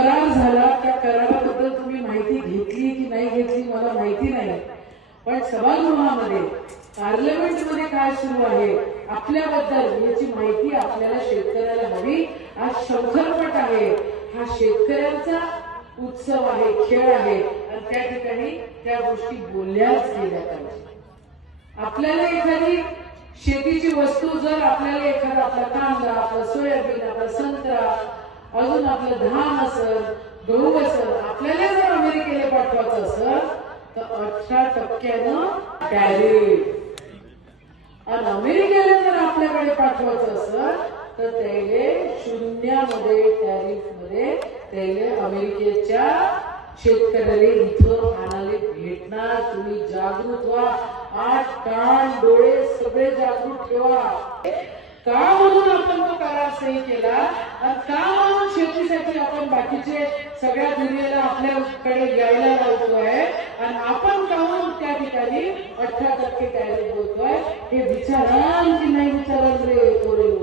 करार झाला, त्या कराराबद्दल तुम्ही माहिती घेतली की नाही घेतली मला माहिती नाही, पण सभागृहामध्ये पार्लमेंटमध्ये काय सुरू आहे आपल्याबद्दल याची माहिती आपल्याला शेतकऱ्याला हवी. आज शंखरपट आहे, हा शेतकऱ्यांचा उत्सव आहे, खेळ आहे आणि त्या ठिकाणी त्या गोष्टी बोलल्याच गेल्या पाहिजे. आपल्याला एखादी शेतीची वस्तू जर आपल्याला एखादा आपला कांदा, आपला सोयाबीन, आपला संत्रा, अजून आपलं धान असेल, गहू असेल, आपल्याला जर अमेरिकेला पाठवायचं असेल तर 18% टॅरिफ, आणि अमेरिकेला जर आपल्याकडे पाठवायचं असेल तर त्याले शून्यामध्ये टॅरिफ मध्ये त्याले अमेरिकेच्या शेतकऱ्याला इथं आणाले भेटणार. तुम्ही जागृत व्हा, 8 कान डोळे सगळे जागृत ठेवा. का म्हणून आपण तो करार सही केला आणि का म्हणून शेतीसाठी आपण बाकीचे सगळ्या दुनियेला आपल्याकडे यायला लावतोय आणि आपण का म्हणून त्या ठिकाणी 18% टॅरिफ बोलतोय हे विचाराल की